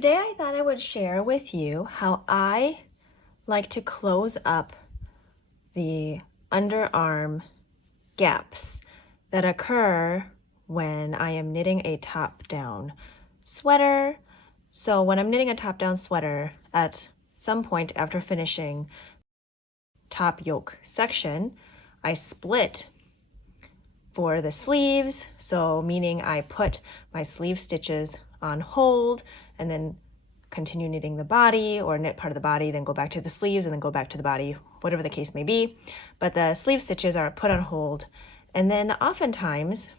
Today I thought I would share with you how I like to close up the underarm gaps that occur when I am knitting a top-down sweater. So when I'm knitting a top-down sweater, at some point after finishing top yoke section, I split for the sleeves, so meaning I put my sleeve stitches on hold and then continue knitting the body, or knit part of the body, then go back to the sleeves and then go back to the body, whatever the case may be. But the sleeve stitches are put on hold, and then oftentimes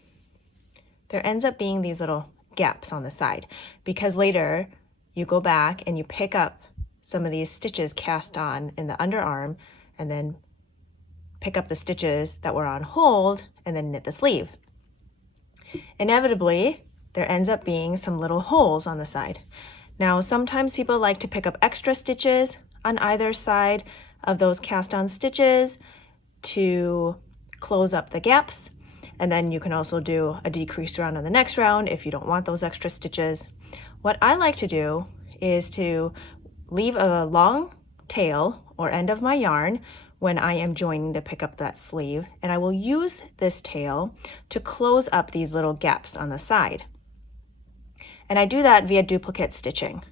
there ends up being these little gaps on the side, because later you go back and you pick up some of these stitches cast on in the underarm and then pick up the stitches that were on hold and then knit the sleeve. Inevitably, there ends up being some little holes on the side. Now, sometimes people like to pick up extra stitches on either side of those cast on stitches to close up the gaps. And then you can also do a decrease round on the next round if you don't want those extra stitches. What I like to do is to leave a long tail or end of my yarn when I am joining to pick up that sleeve, and I will use this tail to close up these little gaps on the side. And I do that via duplicate stitching.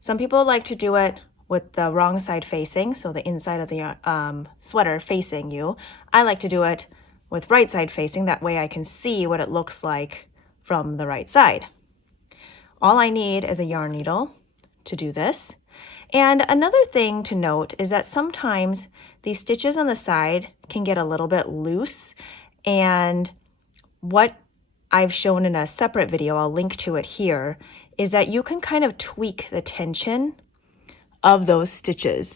Some people like to do it with the wrong side facing, so the inside of the sweater facing you. I like to do it with right side facing, that way I can see what it looks like from the right side. All I need is a yarn needle to do this. And another thing to note is that sometimes these stitches on the side can get a little bit loose, and what I've shown in a separate video, I'll link to it here, is that you can kind of tweak the tension of those stitches.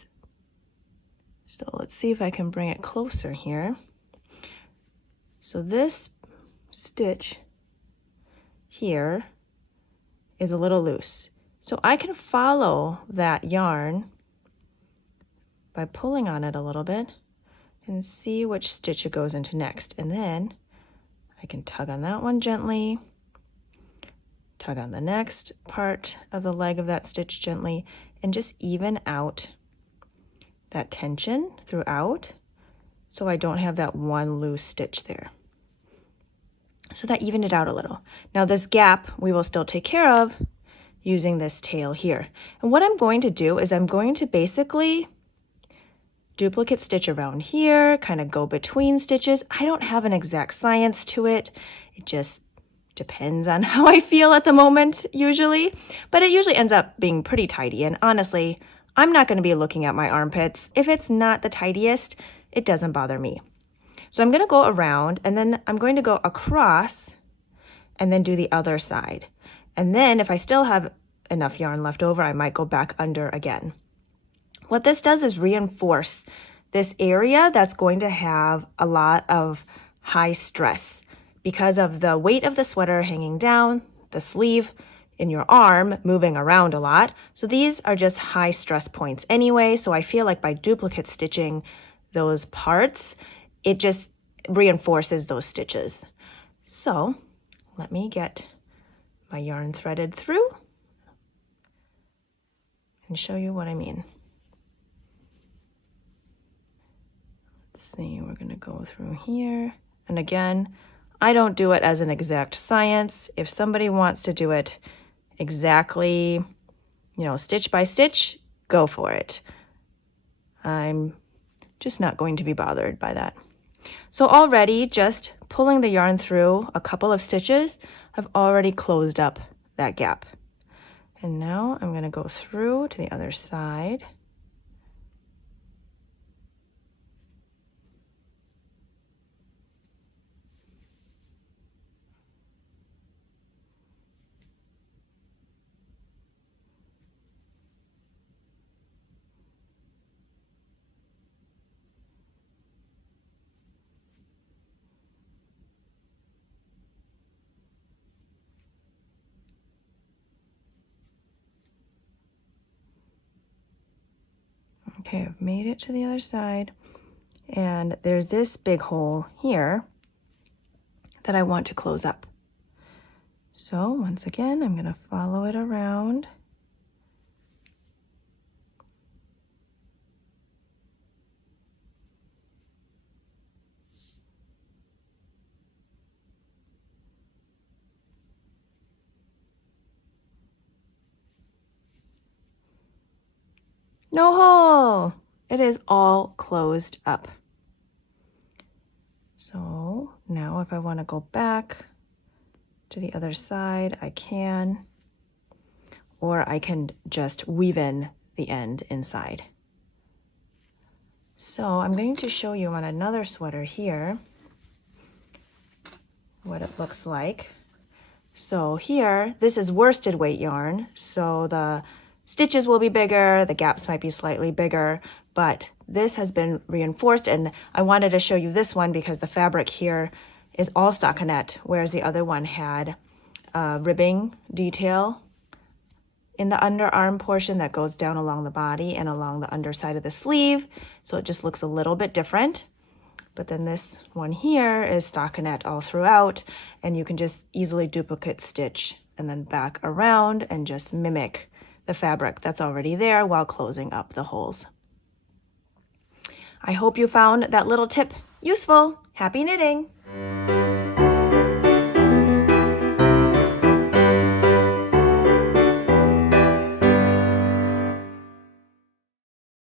So let's see if I can bring it closer here. So this stitch here is a little loose. So I can follow that yarn by pulling on it a little bit and see which stitch it goes into next. And then I can tug on that one gently, tug on the next part of the leg of that stitch gently, and just even out that tension throughout so I don't have that one loose stitch there. So that evened it out a little. Now this gap we will still take care of using this tail here. And what I'm going to do is I'm going to basically duplicate stitch around here, kind of go between stitches. I don't have an exact science to it. It just depends on how I feel at the moment usually, but it usually ends up being pretty tidy. And honestly, I'm not going to be looking at my armpits. If it's not the tidiest, it doesn't bother me. So I'm going to go around, and then I'm going to go across and then do the other side. And then if I still have enough yarn left over, I might go back under again. What this does is reinforce this area that's going to have a lot of high stress because of the weight of the sweater hanging down, the sleeve in your arm moving around a lot. So these are just high stress points anyway. So I feel like by duplicate stitching those parts, it just reinforces those stitches. So let me get my yarn threaded through and show you what I mean. Let's see, we're going to go through here. And again, I don't do it as an exact science. If somebody wants to do it exactly, stitch by stitch, go for it. I'm just not going to be bothered by that. So already just pulling the yarn through a couple of stitches, I've already closed up that gap. And now I'm going to go through to the other side. Okay, I've made it to the other side, and there's this big hole here that I want to close up. So once again, I'm going to follow it around No hole. It is all closed up. So now if I want to go back to the other side, I can, or I can just weave in the end inside. So I'm going to show you on another sweater here what it looks like. So here, this is worsted weight yarn, so the stitches will be bigger, the gaps might be slightly bigger, but this has been reinforced, and I wanted to show you this one because the fabric here is all stockinette, whereas the other one had ribbing detail in the underarm portion that goes down along the body and along the underside of the sleeve, so it just looks a little bit different. But then this one here is stockinette all throughout, and you can just easily duplicate stitch and then back around and just mimic the fabric that's already there while closing up the holes. I hope you found that little tip useful. Happy knitting!